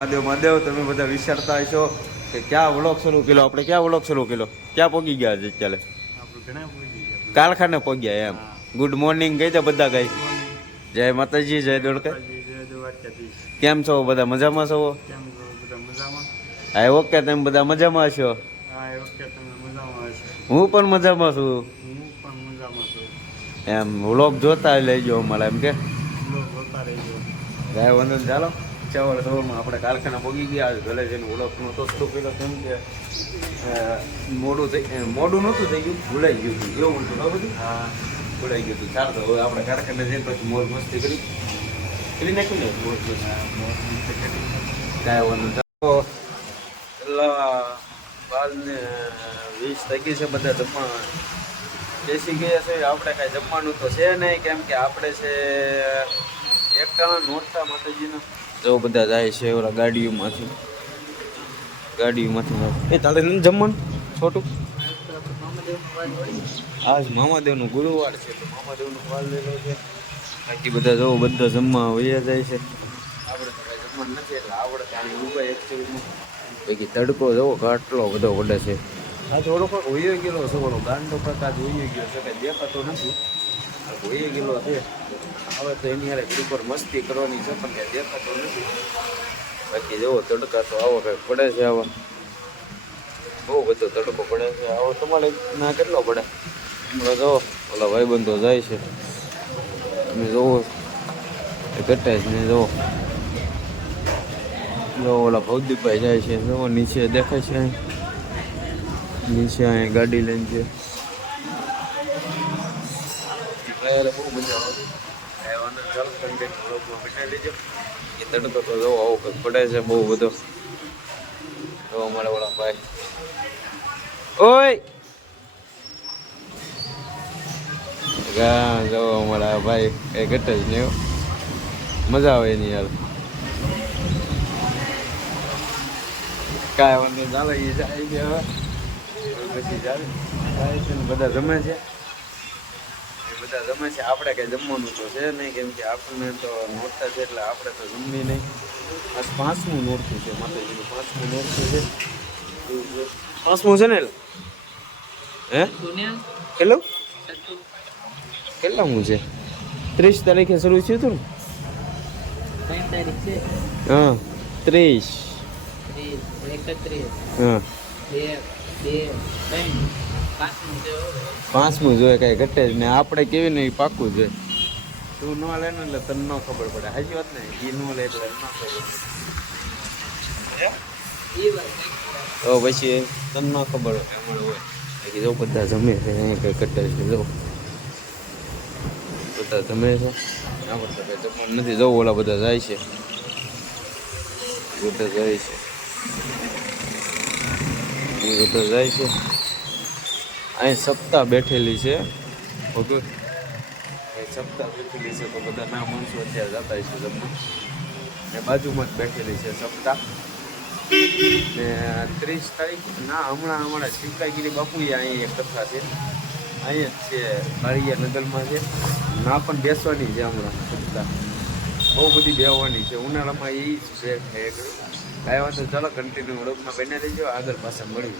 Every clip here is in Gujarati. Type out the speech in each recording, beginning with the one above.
મહાદેવ મહાદેવ તમે બધા વિચારતા હશો કે ક્યાં વ્લોગ શરૂ કર્યો આપણે ક્યાં વ્લોગ શરૂ કર્યો ક્યાં પહોંચી ગયા છે ચાલે કારખાને પહોંચ્યા એમ ગુડ મોર્નિંગ કહી દે બધા કઈ જય માતાજી જય દોડકે કેમ છો બધા મજામાં છો હા ઓકે તમે બધા મજામાં છો હું પણ મજામાં છું એમ વ્લોગ જોતા લેજો અમારા એમ કે ગાય વંદન ચાલો ચાવલ સવારમાં આપણે કારખાના પહોંચી ગયા ભલે જઈને ઓળખનો તો શું પેલો કેમ કે મોડું નહોતું થઈ ગયું ભૂલાઈ ગયું હતું એવું હતું બધું હા ભૂલાઈ ગયું હતું ચાલ તો હવે આપણે કારખાને જઈને પછી મોજ મસ્તી કરી નાખ્યું ને મોજ મસ્તી ગાય વંદન ચાલો પેલા 12:20 થઈ ગઈ છે બધા જમવા બેસી ગયા છે આપણે કાંઈ જમવાનું તો છે નહીં કેમ કે આપણે છે એકટાણા નોરતા માતાજીના જો બધા જાય છે ઓલા ગાડીઓમાંથી એ તારે નથી જમવાનું છોટું આજ મામાદેવનું ગુરુવાર છે તો મામાદેવનો વાલ લેલો છે બાકી બધા જો બધા જમવા વયા જાય છે આપણે તો કાંઈ જમવાનું નથી એટલે આપણે કાંઈ ઉભા એકચ્યુઅલીમાં બાકી તડકો જવો આટલો બધો વડે છે આ થોડો કાંક હોઈ ગયેલો છે ઓલો ગાંડો કાંક આજ હોઈ ગયો છે કાંઈ દેખાતો નથી હોઈ ગયેલો છે હવે તો એની યારે ઉપર મસ્તી કરવાની છે પણ કાંઈ દેખાતો નથી બાકી જવો તડકા તો આવો કાંઈક પડે છે આવા બહુ બધો તડકો પડે છે આવો તમારે ના કેટલો પડે હમણાં જો ઓલા ભાઈબંધો જાય છે તમે જોવો એ ઘટે જ ને જો ઓલા ભવદીપભાઈ જાય છે જો નીચે દેખાય છે અહીં નીચે અહીં ગાડી લઈને છે બહુ મજા આવે એ તડકો તો જો આવો કંઈક પડે છે બહુ બધો જો અમારા ઓલા ભાઈ ઓય ગા જો અમારા ભાઈ કઈ ઘટે જ નહીં મજા આવે એની યાર કાંઈ વાંધો ચાલે એ જાય છે હવે પછી જાય છે ને બધા જમે છે બધા જમે છે આપણે કંઈ જમવાનું તો છે નહીં કેમ કે આપણને તો નોરતા છે એટલે આપણે તો જમવી નહીં આ 5મું નોરતું છે માતાજીનું 5મું નોરતું છે 5મું છે ને હે કેટલું કેટલામું છે 30 તારીખે શરૂ થયું હતું ને હા 30 હા 5મું જોઈએ કાંઈ ઘટે જ ને આપણે કેવી ને એ પાકું જોઈએ તું ન લે ને એટલે તને ન ખબર પડે હાજી વાત ને એ ન લે એટલે ન ખબર તો પછી તને ન ખબર હોય અમારે હોય બાકી જો બધા જમે છે અહીં કંઈ ઘટે છે જો બધા જમે છે આપણે તો કંઈ જમવાનું નથી જવું ઓલા બધા જાય છે બધા જાય છે એ બધા જાય છે અહીં સપ્તાહ બેઠેલી છે ભગત સપ્તાહ બેઠેલી છે તો બધા ના માણસો અત્યારે જતા છે જમવા ને બાજુમાં જ બેઠેલી છે સપ્તાહ ને 30 તારીખ ના હમણાં અમારા શિવલાગીરી બાપુએ અહીં એક કથા છે અહીં જ છે બાળિયા નગરમાં છે ના પણ બેસવાની છે હમણાં સપ્તાહ બહુ બધી બેસવાની છે ઉનાળામાં એ જ છે કાંઈ વાંધો ચાલો કન્ટિન્યુ વ્લોગમાં બન્યા રહીજો આગળ પાછા મળી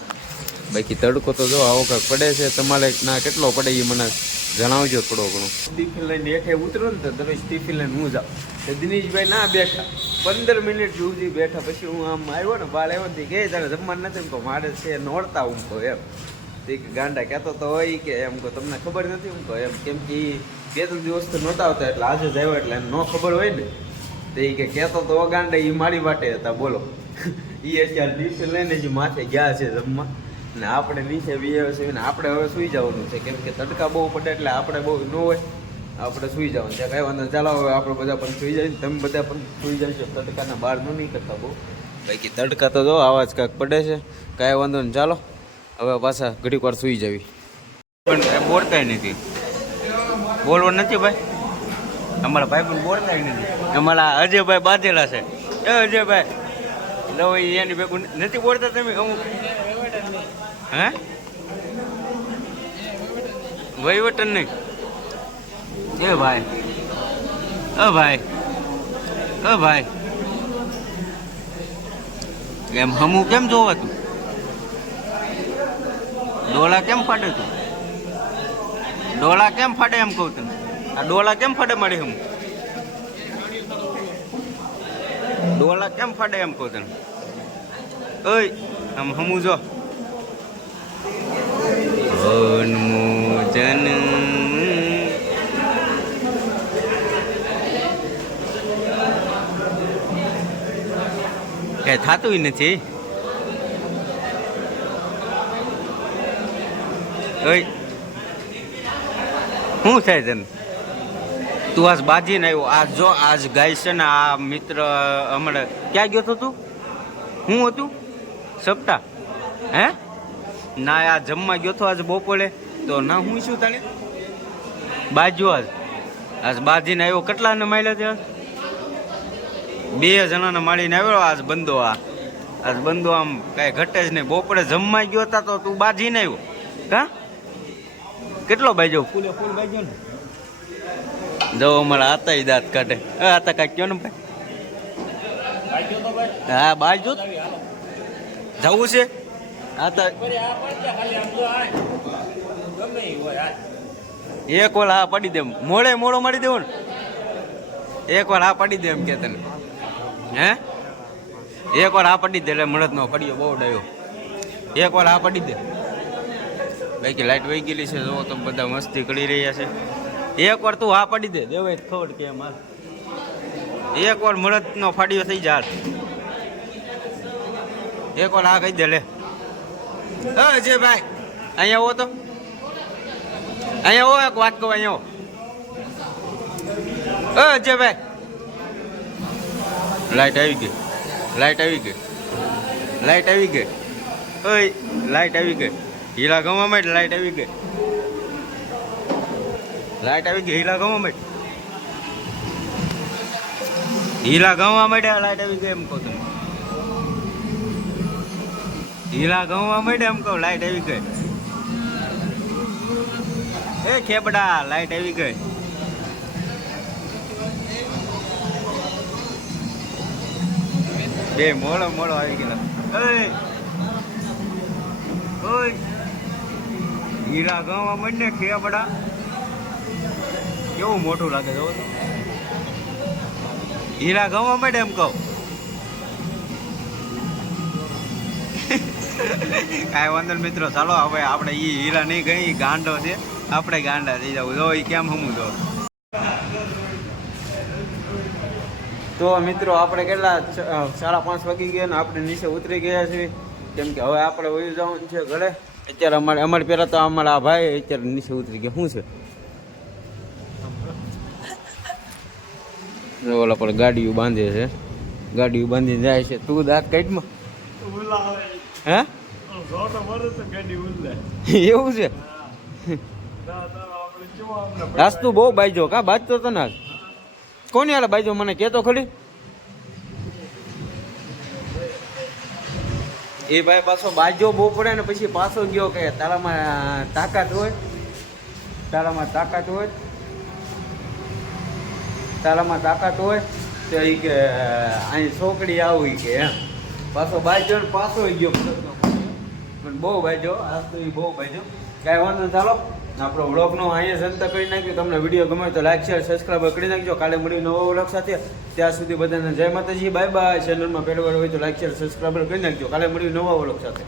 બાકી તડકો તો જો આવો કાંઈક પડે છે તમારે ના કેટલો પડે એ મને જણાવજો થોડો ઘણો ટિફિન લઈને હેઠે ઉતરો ને તો તમે ટિફિન લઈને હું જાઉં તો દિનેશભાઈ ના બેઠા 15 મિનિટ સુધી બેઠા પછી હું આમ આવ્યો ને બહાર આવ્યો ને કે તારે જમવાનું નથી એમ કહો મારે છે નોરતા હું કહો એમ તે ગાંડા કહેતો તો હોય કે એમ કહો તમને ખબર નથી હું કહો એમ કેમ કે એ 2-3 દિવસ તો નહોતા આવતા એટલે આજે જ આવ્યો એટલે એને ન ખબર હોય ને તો એ કે કહેતો તો ગાંડા એ મારી વાટે હતા બોલો એ અત્યારે ટિફિન લઈને જ માથે ગયા છે જમવા ને આપણે નીચે બીએ છે ને આપણે હવે સૂઈ જવાનું છે કેમ કે તડકા બહુ પડે એટલે આપણે બહુ ન હોય આપણે સૂઈ જવાનું છે કાંઈ વાંધો ચાલો હવે આપણે બધા પણ સૂઈ જાય ને તમે બધા પણ સૂઈ જાય છો તડકાના બહાર ન નીકળતા બહુ બાકી તડકા તો જો આવાજ કાંઈક પડે છે કાંઈ વાંધો નહીં ચાલો હવે પાછા ઘડીક વાર સૂઈ જવી પણ બોલતાય નથી બોલવું નથી ભાઈ અમારા ભાઈ પણ બોલતાય નથી અમારા અજયભાઈ બાંધેલા છે એ અજયભાઈ લો એની ભેગું નથી બોલતા તમે અમુક હે વહીવટન નહીં એ ભાઈ ભાઈ એમ હમું કેમ જોવા તું? ડોળા કેમ ફાડે તું? ડોળા કેમ ફાડે એમ કહું તને? આ ડોળા કેમ ફાડે મારી હમ? ડોળા કેમ ફાડે એમ કહું તને? ઓય આમ હમું જો. જન કઈ થતું નથી. ઓય શું થાય તને? તું આજ બાજીને આવ્યો. આજ જો આજ ગાય છે ને આ મિત્ર હમણાં ક્યાં ગયો હતો તું? શું હતું? સપ્તાહ હે ના આ જમવા ગયો હતો આજ બપોરે તો ના હું શું તારે બાજુ આજ બાજીને આવ્યો. કેટલાને માર્યા ત્યાં? 2 જણાને મારીને આવ્યો આજ બંદો. આજ બંદો આમ કાંઈ ઘટે જ નહીં. બપોરે જમવા ગયો હતા તો તું બાજીને આવ્યો કા? કેટલો બાજ્યો? ફૂલે ફૂલ બાજ્યો ને. જો અમારા આતા દાંત કાઢે. આતા કાંઈક કયો ને ભાઈ. હા બાજુ જવું છે. આતા એક વાર હા પાડી દે. મોડો મારી દેવો ને. એક વાર હા પાડી દે એમ કે તને. હે એક વાર હા પાડી દે એટલે મળત નો પડ્યો બહુ ડાયો. એક વાર હા પાડી દે. બાકી લાઈટ વહી ગયેલી છે. જો તમે બધા મસ્તી કરી રહ્યા છે. એક વાર તું હા પાડી દે. દેવાય ખબર કે એમ. એક વાર મળત નો ફાડ્યો થઈ જાય. એક વાર હા કહી દે લે. જે ભાઈ અહીંયા આવો તો. અહીંયા આવો એક વાત કહું. અહીંયા આવો. જે ભાઈ લાઈટ આવી ગઈ. લાઈટ આવી ગઈ. લાઈટ આવી ગઈ. ઓય લાઈટ આવી ગઈ. હીરા ગમવા માટે લાઈટ આવી ગઈ. લાઈટ આવી ગઈ. હીરા ગમવા માટે. હીરા ગમવા માટે લાઈટ આવી ગઈ એમ કહું તમે. હીરા ગમવા માટે એમ કહું લાઈટ આવી ગઈ. એ ખેબડા લાઈટ આવી ગઈ. બે મોડો આવી ગયેલા. ઓય હીરા ગમવા માંડ ને ખેબડા. કેવું મોટું લાગે જો. હીરા ગમવા માંડે એમ કહું. કાંઈ વાંધો નહીં મિત્રો. ચાલો હવે આપણે એ હીરા નહીં ગઈ ગાંડો છે. આપણે ગાંડા થઈ જવું. જો એ કેમ હમું જો. તો મિત્રો આપણે કેટલા 5:30 વાગી ગયા ને આપણે નીચે ઉતરી ગયા છીએ. કેમ કે હવે આપણે વયું જવાનું છે ઘરે. અત્યારે અમારે પહેલાં તો અમારા આ ભાઈ અત્યારે નીચે ઉતરી ગયા. શું છે ઓલા પર ગાડીઓ બાંધે છે. ગાડીઓ બાંધીને જાય છે. તું દાંત કાઢમાં હે એવું છે. આજ તું બહુ બાજ્યો કા? બાજતો તો ને કોની યાર બાજ્યો મને કહેતો ખરી. એ ભાઈ પાછો બાજ્યો બહુ પડે ને પછી પાછો ગયો કે તારામાં તાકાત હોય. તારામાં તાકાત હોય. તારામાં તાકાત હોય તો એ કે અહીં છોકરી આવી કે એમ. પાછો બાજ્યો ને પાછો ગયો. પણ બહુ બાજ્યો આજ તો એ બહુ બાજ્યો. કાંઈ વાંધો નહીં. ચાલો આપણો વ્લોગનો અહીંયા જનતા કરી નાખ્યો. તમને વિડીયો ગમે તો લાઈક શેર સબસ્ક્રાઈબ કરી નાખજો. કાલે મળીએ નવો વ્લોગ સાથે. ત્યાં સુધી બધાને જય માતાજી. Bye bye. ચેનલમાં પહેલી વાર હોય તો લાઈક શેર સબસ્ક્રાઈબ કરી નાખજો. કાલે મળીએ નવા વ્લોગ સાથે.